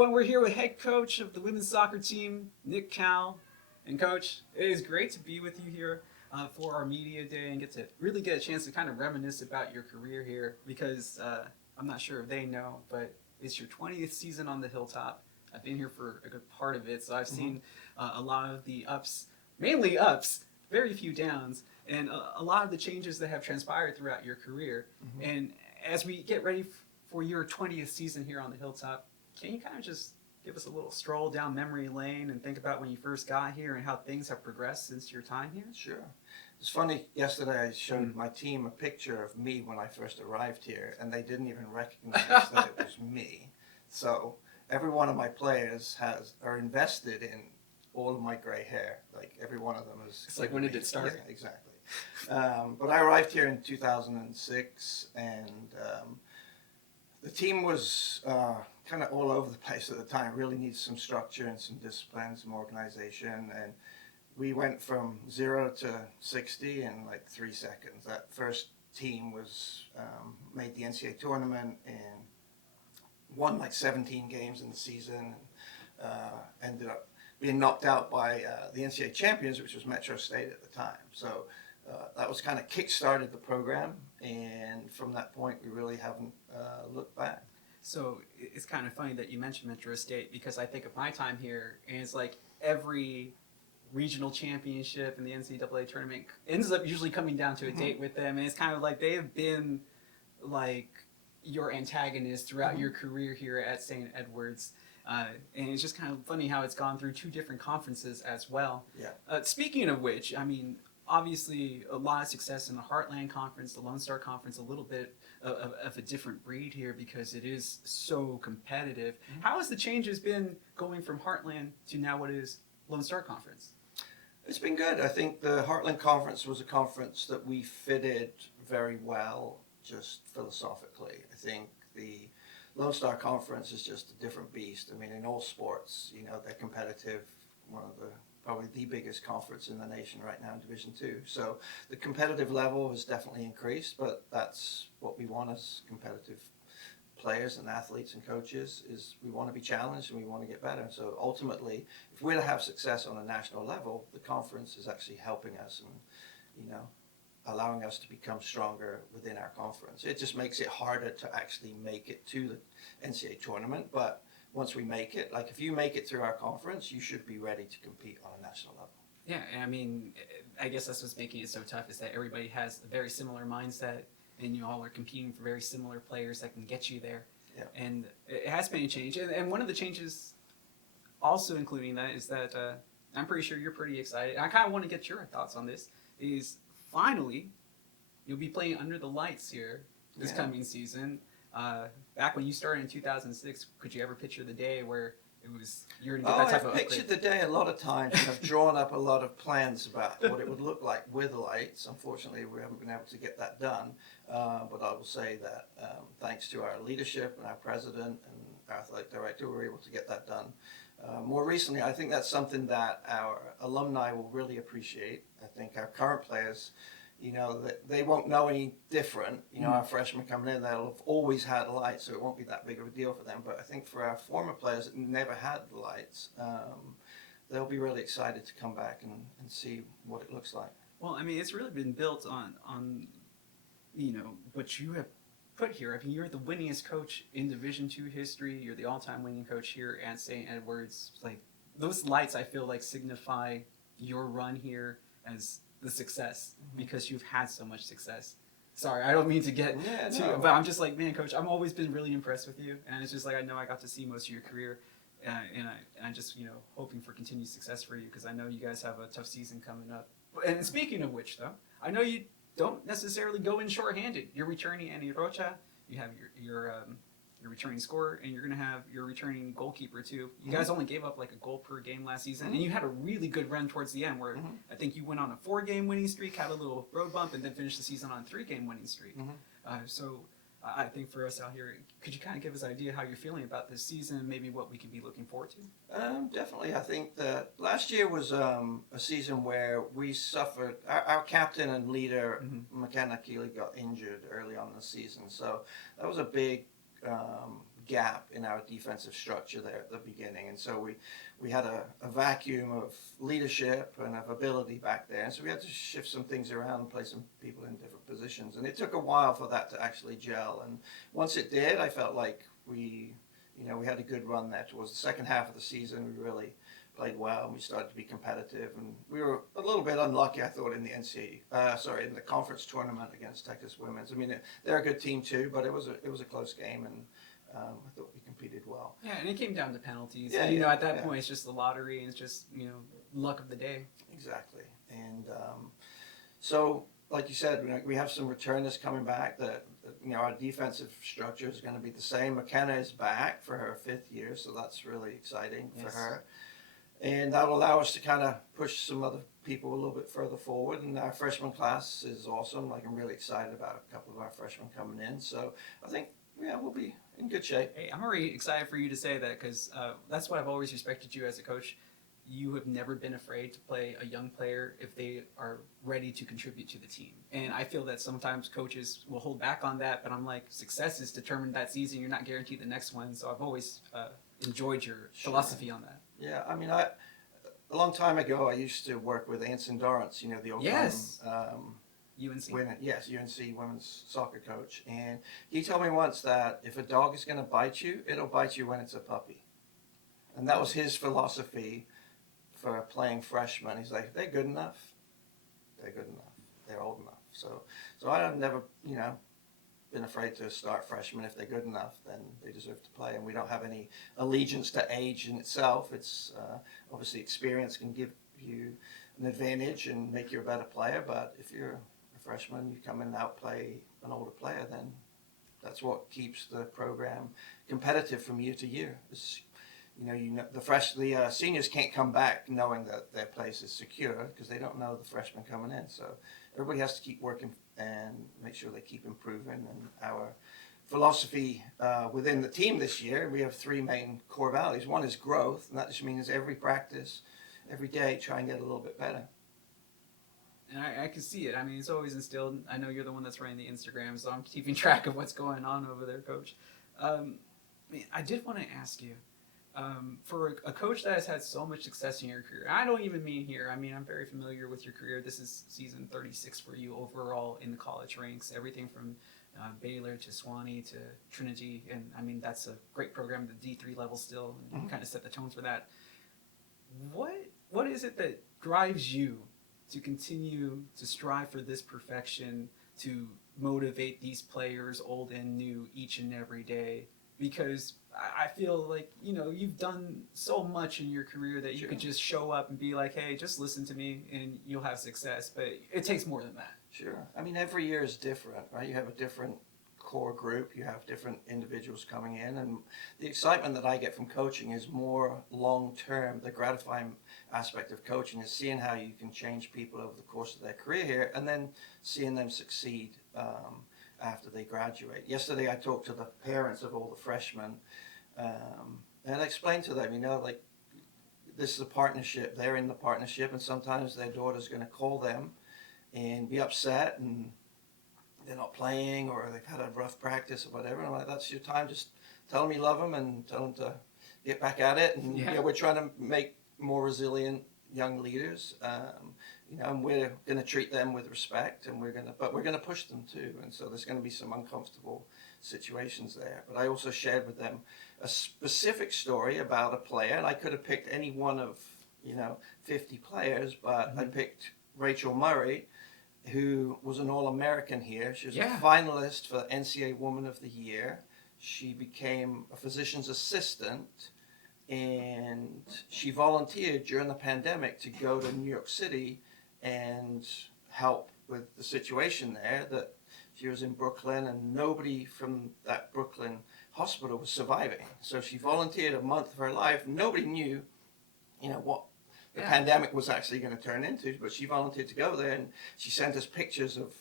everyone. We're here with head coach of the women's soccer team, Nick Cowell. And Coach, it is great to be with you here for our media day and get a chance to kind of reminisce about your career here because I'm not sure if they know, but it's your 20th season on the Hilltop. I've been here for a good part of it, so I've seen a lot of the ups, mainly ups, very few downs, and a lot of the changes that have transpired throughout your career. And as we get ready for your 20th season here on the Hilltop, can you kind of just give us a little stroll down memory lane and think about when you first got here and how things have progressed since your time here? Sure. It's funny, yesterday I showed my team a picture of me when I first arrived here, and they didn't even recognize that it was me. So every one of my players are invested in all of my gray hair. Like every one of them is. It's like, when did it start? Yeah, exactly. But I arrived here in 2006, and the team was kind of all over the place at the time. Really needs some structure and some discipline, some organization, and we went from 0 to 60 in like 3 seconds. That first team was made the NCAA tournament and won like 17 games in the season. Ended up being knocked out by the NCAA champions, which was Metro State at the time. So that was kind of kick-started the program, and from that point we really haven't looked back. So it's kind of funny that you mentioned Metro State because I think of my time here, and it's like every regional championship in the NCAA tournament ends up usually coming down to a date with them, and it's kind of like they have been like your antagonist throughout your career here at St. Edward's. And it's just kind of funny how it's gone through 2 different conferences as well. Yeah. Speaking of which, I mean, obviously a lot of success in the Heartland Conference, the Lone Star Conference, a little bit of a different breed here because it is so competitive. How has the changes been going from Heartland to now what is Lone Star Conference? It's been good. I think the Heartland Conference was a conference that we fitted very well, just philosophically. I think the Lone Star Conference is just a different beast. I mean, in all sports, you know, they're competitive. One of the probably the biggest conference in the nation right now in Division II. So the competitive level has definitely increased, but that's what we want as competitive players and athletes and coaches is we want to be challenged and we want to get better. So ultimately, if we're to have success on a national level, the conference is actually helping us and, you know, allowing us to become stronger within our conference. It just makes it harder to actually make it to the NCAA tournament, but once we make it, like if you make it through our conference, you should be ready to compete on a national level. Yeah, and I mean, I guess that's what's making it so tough is that everybody has a very similar mindset and you all are competing for very similar players that can get you there. Yeah. And it has been a change. And one of the changes also including that is that I'm pretty sure you're pretty excited. I kind of want to get your thoughts on this is finally you'll be playing under the lights here this coming season. Back when you started in 2006, could you ever picture the day where it was you're going to get that type of upgrade? I've pictured the day a lot of times and I've drawn up a lot of plans about what it would look like with lights. Unfortunately, we haven't been able to get that done. But I will say that thanks to our leadership and our president and our athletic director, we were able to get that done. More recently, I think that's something that our alumni will really appreciate. I think our current players, you know, they won't know any different. You know, our freshmen coming in, they'll have always had lights, so it won't be that big of a deal for them. But I think for our former players that never had the lights, they'll be really excited to come back and see what it looks like. Well, I mean, it's really been built on you know, what you have put here. I mean, you're the winningest coach in Division II history. You're the all-time winning coach here at St. Edward's. Like, those lights, I feel like, signify your run here as the success because you've had so much success. Sorry, I don't mean to get but I'm just like, man, Coach, I've always been really impressed with you, and it's just like I know I got to see most of your career, and I'm just, you know, hoping for continued success for you because I know you guys have a tough season coming up. And speaking of which, though, I know you don't necessarily go in shorthanded. You're returning Annie Rocha, you have your returning scorer, and you're going to have your returning goalkeeper too. You guys only gave up like a goal per game last season, and you had a really good run towards the end where I think you went on a 4-game winning streak, had a little road bump, and then finished the season on a 3-game winning streak. So I think for us out here, could you kind of give us an idea how you're feeling about this season and maybe what we can be looking forward to? Definitely. I think that last year was a season where we suffered. Our captain and leader, McKenna Keeley, got injured early on in the season. So that was a big gap in our defensive structure there at the beginning. And so we had a vacuum of leadership and of ability back there. And so we had to shift some things around and play some people in different positions. And it took a while for that to actually gel. And once it did, I felt like we had a good run there. Towards the second half of the season, we really played well, and we started to be competitive. And we were a little bit unlucky, I thought, in the in the conference tournament against Texas Women's. I mean, they're a good team too, but it was a close game, and I thought we competed well. Yeah, and it came down to penalties. Yeah, And, at that point, it's just the lottery, and it's just luck of the day. Exactly, and so like you said, we have some returners coming back. That our defensive structure is going to be the same. McKenna is back for her 5th year, so that's really exciting for her. And that will allow us to kind of push some other people a little bit further forward. And our freshman class is awesome. Like, I'm really excited about a couple of our freshmen coming in. So I think, we'll be in good shape. Hey, I'm already excited for you to say that, because that's what I've always respected you as a coach. You have never been afraid to play a young player if they are ready to contribute to the team. And I feel that sometimes coaches will hold back on that, but I'm like, success is determined that season. You're not guaranteed the next one. So I've always enjoyed your philosophy on that. Yeah, I mean, a long time ago, I used to work with Anson Dorrance, the old UNC. UNC women's soccer coach. And he told me once that if a dog is going to bite you, it'll bite you when it's a puppy. And that was his philosophy for playing freshmen. He's like, they're good enough. They're good enough. They're old enough. So I've never, been afraid to start freshmen. If they're good enough, then they deserve to play. And we don't have any allegiance to age in itself. It's obviously experience can give you an advantage and make you a better player. But if you're a freshman, you come in and outplay an older player, then that's what keeps the program competitive from year to year. The seniors can't come back knowing that their place is secure, because they don't know the freshmen coming in. So everybody has to keep working and make sure they keep improving. And our philosophy within the team this year, we have 3 main core values. One is growth, and that just means every practice, every day, try and get a little bit better. And I can see it. I mean, it's always instilled. I know you're the one that's running the Instagram, so I'm keeping track of what's going on over there, Coach. I did want to ask you, for a coach that has had so much success in your career, I don't even mean here. I mean, I'm very familiar with your career. This is season 36 for you overall in the college ranks, everything from Baylor to Swanee to Trinity. And I mean, that's a great program, the D3 level still, and kind of set the tone for that. What is it that drives you to continue to strive for this perfection, to motivate these players, old and new, each and every day? Because I feel like, you've done so much in your career that you could just show up and be like, hey, just listen to me and you'll have success. But it takes more than that. Sure. I mean, every year is different, right? You have a different core group. You have different individuals coming in. And the excitement that I get from coaching is more long-term. The gratifying aspect of coaching is seeing how you can change people over the course of their career here, and then seeing them succeed after they graduate. Yesterday I talked to the parents of all the freshmen, and I explained to them, this is a partnership. They're in the partnership, and sometimes their daughter's going to call them and be upset, and they're not playing, or they've had a rough practice or whatever. And I'm like, that's your time. Just tell them you love them and tell them to get back at it. And we're trying to make more resilient young leaders. And we're going to treat them with respect, and we're going to push them too. And so there's going to be some uncomfortable situations there. But I also shared with them a specific story about a player, and I could have picked any one of 50 players, but I picked Rachel Murray, who was an All-American here. She was a finalist for NCAA Woman of the Year. She became a physician's assistant, and she volunteered during the pandemic to go to New York City and help with the situation there. That she was in Brooklyn, and nobody from that Brooklyn hospital was surviving. So she volunteered a month of her life. Nobody knew, what the pandemic was actually going to turn into, but she volunteered to go there, and she sent us pictures of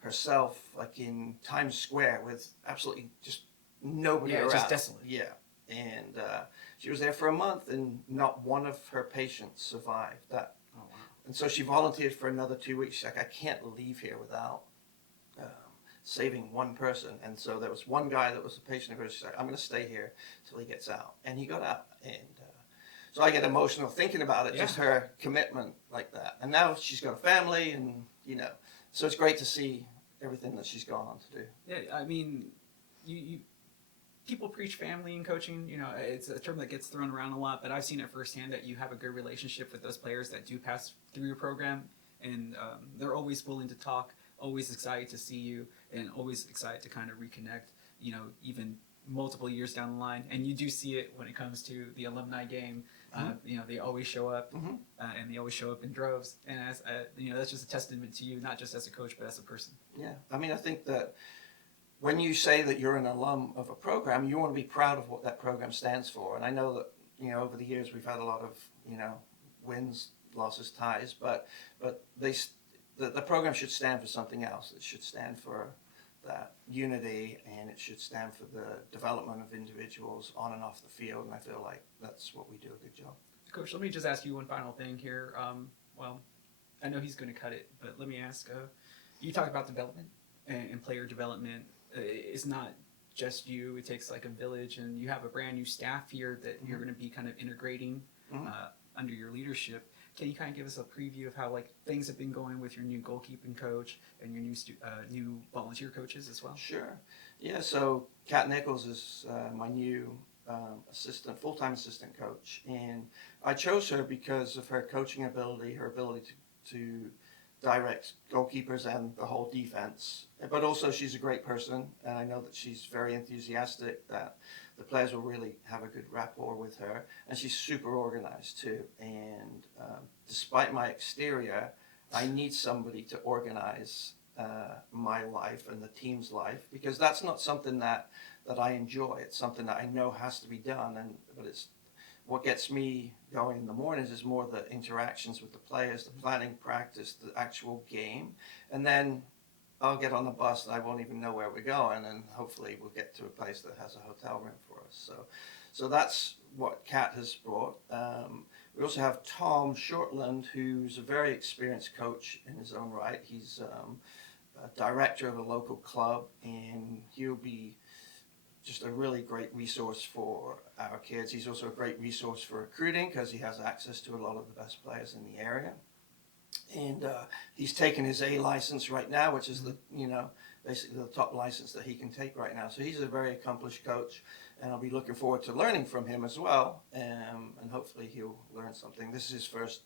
herself, like in Times Square, with absolutely just nobody around. Just desolate. Yeah, and she was there for a month, and not one of her patients survived that. Oh, wow. And so she volunteered for another 2 weeks. She's like, I can't leave here without saving one person. And so there was one guy that was a patient of hers. She said, I'm going to stay here till he gets out. And he got out. And so I get emotional thinking about it, just her commitment like that. And now she's got a family, and, so it's great to see everything that she's gone on to do. Yeah, I mean, you people preach family in coaching. It's a term that gets thrown around a lot, but I've seen it firsthand that you have a good relationship with those players that do pass through your program, and they're always willing to talk, always excited to see you, and always excited to kind of reconnect, even multiple years down the line. And you do see it when it comes to the alumni game. They always show up, and they always show up in droves. And as that's just a testament to you, not just as a coach, but as a person. Yeah, I mean, I think that when you say that you're an alum of a program, you want to be proud of what that program stands for. And I know that, over the years we've had a lot of, wins, losses, ties, but the program should stand for something else. It should stand for that unity, and it should stand for the development of individuals on and off the field. And I feel like that's what we do a good job. Coach, let me just ask you one final thing here. Well, I know he's going to cut it, but let me ask, you talk about development and player development. It's not just you. It takes like a village, and you have a brand new staff here that you're going to be kind of integrating under your leadership. Can you kind of give us a preview of how things have been going with your new goalkeeping coach and your new volunteer coaches as well? Sure. Yeah. So Kat Nichols is my new full-time assistant coach, and I chose her because of her coaching ability, her ability to direct goalkeepers and the whole defense. But also she's a great person, and I know that she's very enthusiastic, that the players will really have a good rapport with her, and she's super organized too. And despite my exterior, I need somebody to organize my life and the team's life, because that's not something that I enjoy. It's something that I know has to be done, but it's what gets me going in the mornings is more the interactions with the players, the planning, practice, the actual game. And then I'll get on the bus and I won't even know where we're going, and hopefully we'll get to a place that has a hotel room for us. So that's what Kat has brought. We also have Tom Shortland, who's a very experienced coach in his own right. He's a director of a local club, and he'll be just a really great resource for our kids. He's also a great resource for recruiting, because he has access to a lot of the best players in the area. And he's taken his A license right now, which is basically the top license that he can take right now. So he's a very accomplished coach, and I'll be looking forward to learning from him as well. And hopefully he'll learn something. This is his first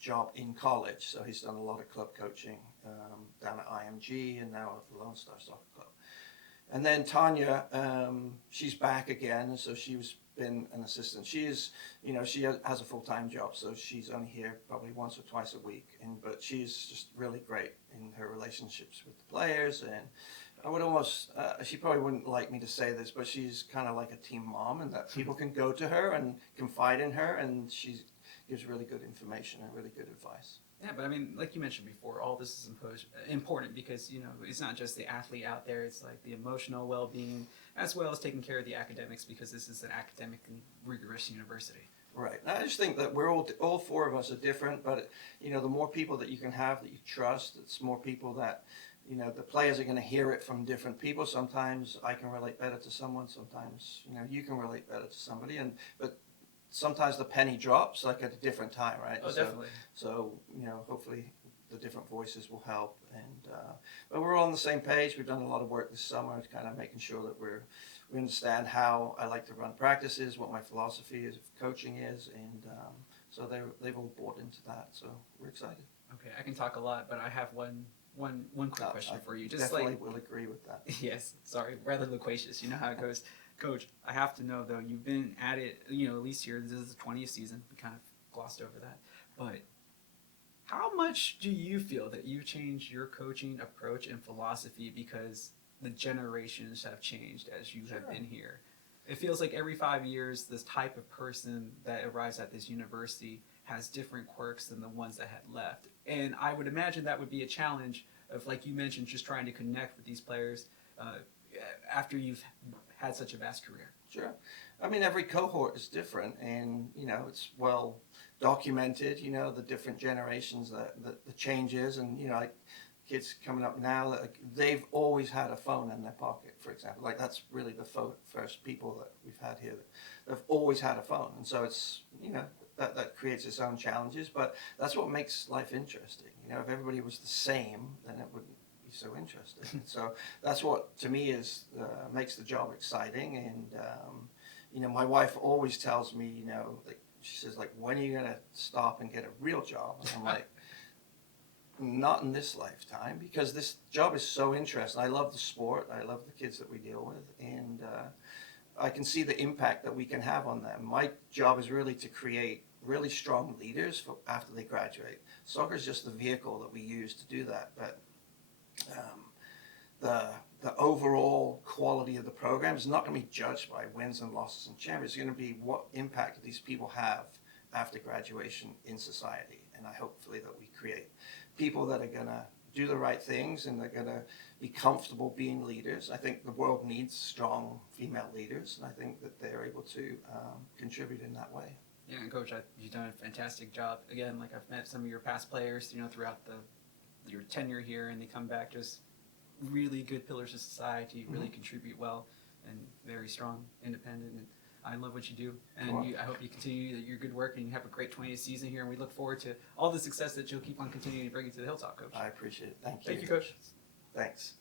job in college, so he's done a lot of club coaching down at IMG and now at the Lone Star Soccer Club. And then Tanya, she's back again, so she's been an assistant. She is, she has a full-time job, so she's only here probably once or twice a week. But she's just really great in her relationships with the players. And I would almost, she probably wouldn't like me to say this, but she's kind of like a team mom, and that people can go to her and confide in her, and she gives really good information and really good advice. Yeah, but I mean, like you mentioned before, all this is important because, it's not just the athlete out there. It's like the emotional well-being as well as taking care of the academics, because this is an academically rigorous university. Right. And I just think that we're all four of us are different, but, the more people that you can have that you trust, it's more people that, the players are going to hear it from different people. Sometimes I can relate better to someone. Sometimes, you can relate better to somebody. But sometimes the penny drops at a different time, right? Oh, definitely. So hopefully the different voices will help. And but we're all on the same page. We've done a lot of work this summer to kind of making sure that we understand how I like to run practices, what my philosophy is of coaching is, and so they've all bought into that. So we're excited. Okay, I can talk a lot, but I have one quick question for you. Just definitely will agree with that. Yes, sorry, rather loquacious. You know how it goes. Coach, I have to know though, you've been at it, at least here, this is the 20th season. We kind of glossed over that. But how much do you feel that you've changed your coaching approach and philosophy because the generations have changed as you have been here? It feels like every 5 years, this type of person that arrives at this university has different quirks than the ones that had left. And I would imagine that would be a challenge of, like you mentioned, just trying to connect with these players after you've had such a vast career. Sure. I mean, every cohort is different, and, it's well documented, the different generations, the changes, and, kids coming up now that they've always had a phone in their pocket, for example. Like that's really the first people that we've had here that have always had a phone, and so it's that creates its own challenges, but that's what makes life interesting. If everybody was the same, then it wouldn't be so interesting. So that's what to me is makes the job exciting. And my wife always tells me, like she says, like, when are you gonna stop and get a real job? And I'm like, not in this lifetime, because this job is so interesting. I love the sport. I love the kids that we deal with, and I can see the impact that we can have on them. My job is really to create really strong leaders for after they graduate. Soccer is just the vehicle that we use to do that, but the overall quality of the program is not going to be judged by wins and losses and champions. It's going to be what impact these people have after graduation in society. And I hopefully that we create people that are going to do the right things and they're going to be comfortable being leaders. I think the world needs strong female leaders, and I think that they're able to contribute in that way. Yeah, and Coach, you've done a fantastic job. Again, like I've met some of your past players, throughout your tenure here, and they come back just really good pillars of society, really contribute well, and very strong, independent. And I love what you do, and I hope you continue your good work and you have a great 20th season here. And we look forward to all the success that you'll keep on continuing to bring it to the Hilltop, Coach. I appreciate it. Thank you. Thank you, Coach. Thanks.